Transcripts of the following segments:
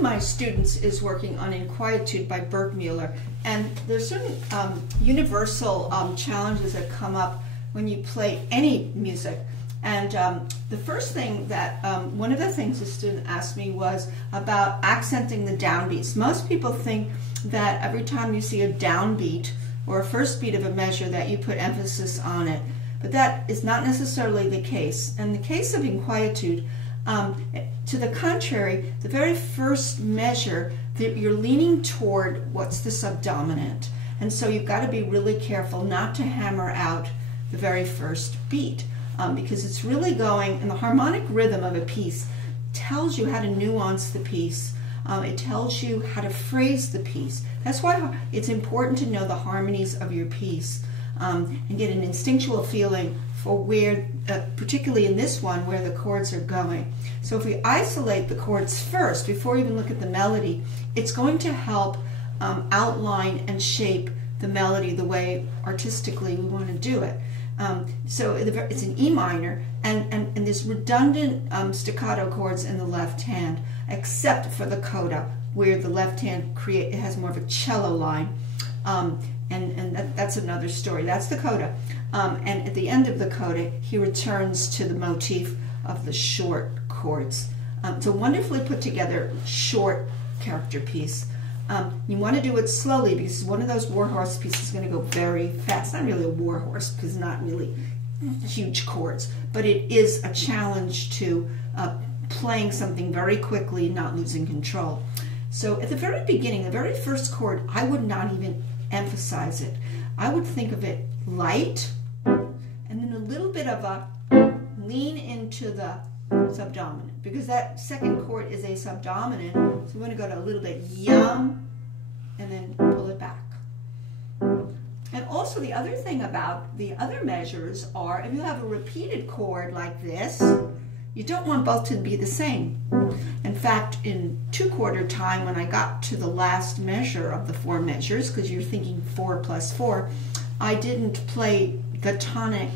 of my students is working on Inquietude by Burgmuller, and there's certain universal challenges that come up when you play any music. And the first thing that, one of the things the student asked me was about accenting the downbeats. Most people think that every time you see a downbeat or a first beat of a measure that you put emphasis on it, but that is not necessarily the case. In the case of Inquietude, to the contrary, the very first measure, you're leaning toward what's the subdominant. And so you've got to be really careful not to hammer out the very first beat, because it's really going, and the harmonic rhythm of a piece tells you how to nuance the piece. It tells you how to phrase the piece. That's why it's important to know the harmonies of your piece and get an instinctual feeling for where, particularly in this one, where the chords are going. So if we isolate the chords first, before we even look at the melody, it's going to help outline and shape the melody the way artistically we want to do it. So it's an E minor, and there's redundant staccato chords in the left hand, except for the coda, where the left hand it has more of a cello line. And that's another story. That's the coda. And at the end of the coda, he returns to the motif of the short chords. It's a wonderfully put together short character piece. You want to do it slowly because one of those warhorse pieces is going to go very fast. Not really a warhorse because it's not really huge chords, but it is a challenge to playing something very quickly, not losing control. So at the very beginning, the very first chord, I would not even emphasize it. I would think of it light, and then a little bit of a lean into the subdominant, because that second chord is a subdominant, so we're going to go to a little bit yum, and then pull it back. And also the other thing about the other measures are, if you have a repeated chord like this, you don't want both to be the same. In fact, in 2/4 time, when I got to the last measure of the 4 measures, because you're thinking 4 plus 4, I didn't play the tonic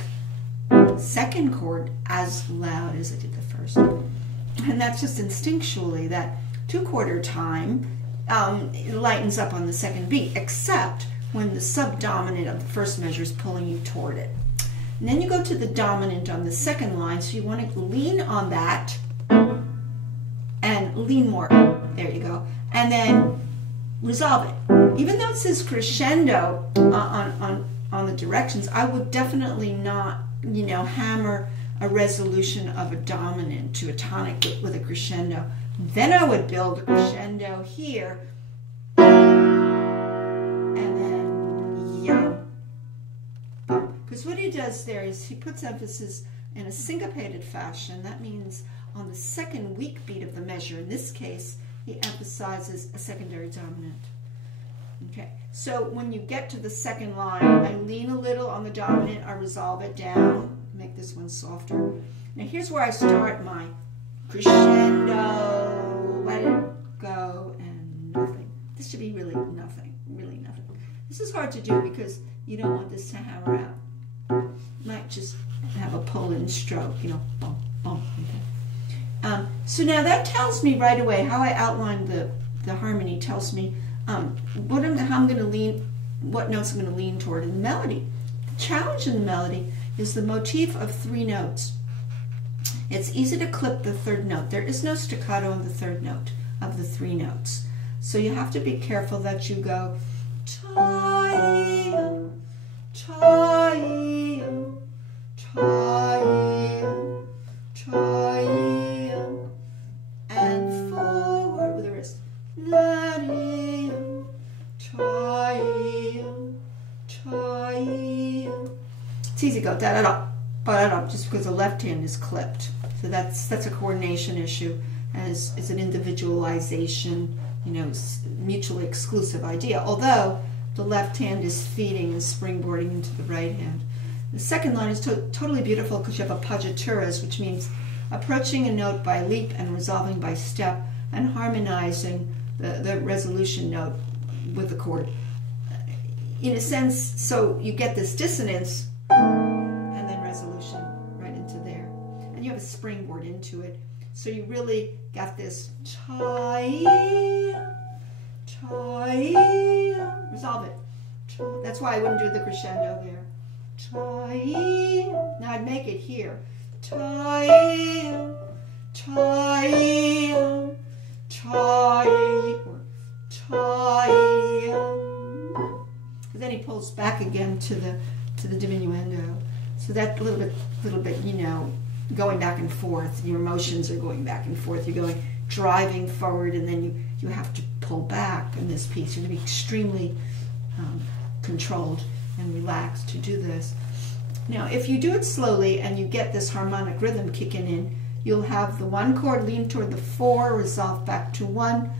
second chord as loud as I did the first. And that's just instinctually that 2/4 time it lightens up on the second beat, except when the subdominant of the first measure is pulling you toward it. And then you go to the dominant on the second line, so you want to lean on that and lean more. There you go. And then resolve it. Even though it says crescendo on the directions, I would definitely not, hammer a resolution of a dominant to a tonic with a crescendo. Then I would build a crescendo here, and then yum. Because what he does there is he puts emphasis in a syncopated fashion. That means on the second weak beat of the measure. In this case, he emphasizes a secondary dominant. Okay, so when you get to the second line, I lean a little on the dominant, I resolve it down, make this one softer. Now here's where I start my crescendo, let it go, and nothing. This should be really nothing, really nothing. This is hard to do because you don't want this to hammer out. You might just have a pull-in stroke, bump, bump. Okay. So now that tells me right away how I outlined the harmony. Tells me how I'm going to lean, what notes I'm going to lean toward in the melody. The challenge in the melody is the motif of 3 notes. It's easy to clip the third note. There is no staccato on the third note of the 3 notes. So you have to be careful that you go tie, tie, tie, tie, and forward with the wrist. It's easy to go da-da-da, ba-da-da, just because the left hand is clipped. So that's a coordination issue, as is an individualization, mutually exclusive idea. Although the left hand is feeding and springboarding into the right hand. The second line is totally beautiful because you have appoggiaturas, which means approaching a note by leap and resolving by step, and harmonizing the resolution note with the chord. In a sense, so you get this dissonance and then resolution right into there. And you have a springboard into it. So you really got this resolve it. That's why I wouldn't do the crescendo there. Now I'd make it here. Then he pulls back again to the diminuendo. So that little bit, you know, going back and forth. Your emotions are going back and forth. You're going driving forward, and then you have to pull back in this piece. You're going to be extremely controlled and relaxed to do this. Now, if you do it slowly and you get this harmonic rhythm kicking in, you'll have the 1 chord lean toward the 4, resolve back to 1.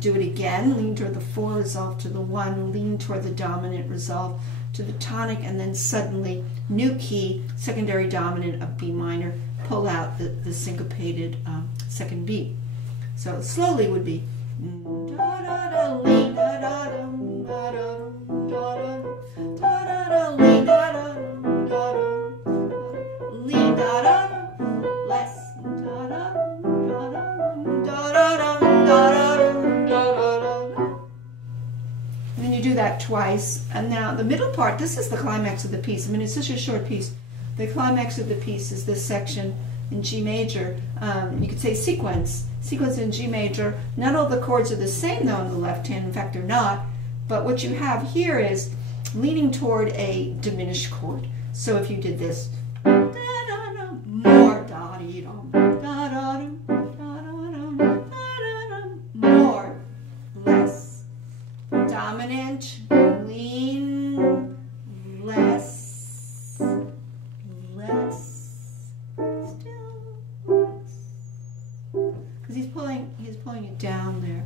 Do it again, lean toward the 4, resolve to the 1, lean toward the dominant, resolve to the tonic, and then suddenly new key, secondary dominant of B minor, pull out the syncopated second beat. So slowly would be that twice. And now the middle part, this is the climax of the piece. I mean, it's such a short piece. The climax of the piece is this section in G major. You could say sequence in G major. Not all the chords are the same though on the left hand. In fact, they're not. But what you have here is leaning toward a diminished chord. So if you did this, more more, less, dominant, lean, less, still, because he's pulling it down there,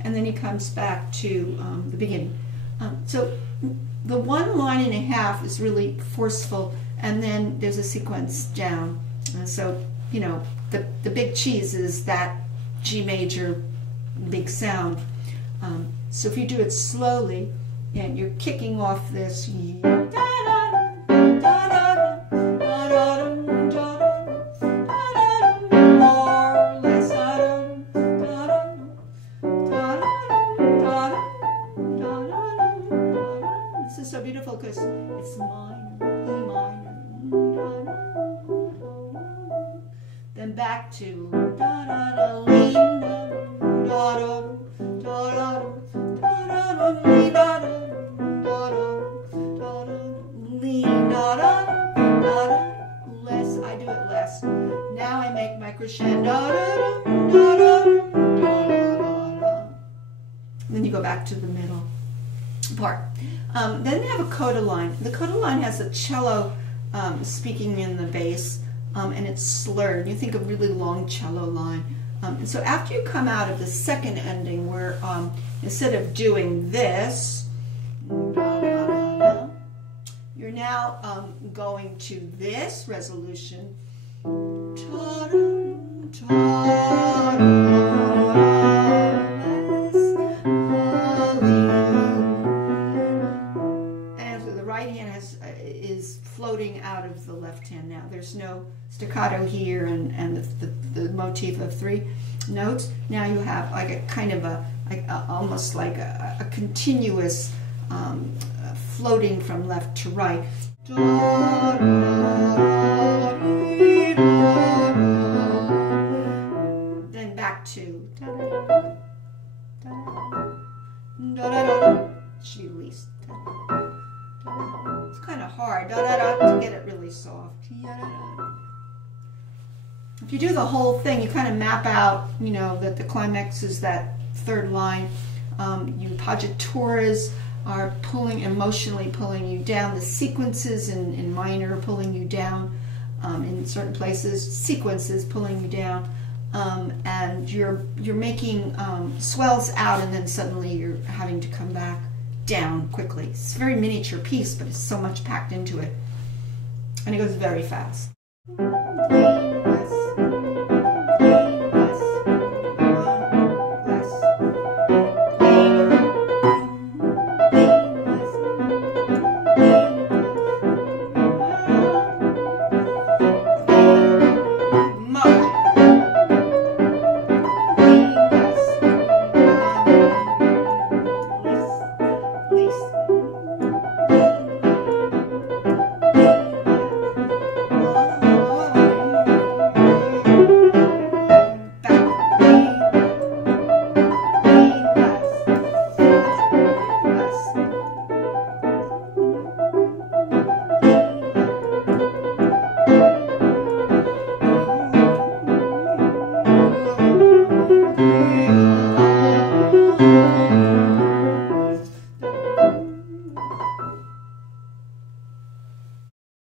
and then he comes back to the beginning. So the 1 line and a half is really forceful, and then there's a sequence down. So you know the big cheese is that G major big sound. So if you do it slowly, and you're kicking off this, this is so beautiful because it's minor, E minor, then back to less. I do it less. Now I make my crescendo. Then you go back to the middle part. Then you have a coda line. The coda line has a cello speaking in the bass, and it's slurred. You think of really long cello line. And so after you come out of the second ending, where instead of doing this, you're now going to this resolution. And the right hand is floating out of the left hand now. There's no staccato here and the motif of 3 notes. Now you have like a kind of almost like a continuous floating from left to right. Then back to should be released. It's kind of hard to get it really soft. If you do the whole thing, you kind of map out, you know, that the climax is that third line. You pagitores are emotionally pulling you down. The sequences in minor are pulling you down in certain places. Sequences pulling you down, and you're making swells out, and then suddenly you're having to come back down quickly. It's a very miniature piece, but it's so much packed into it, and it goes very fast.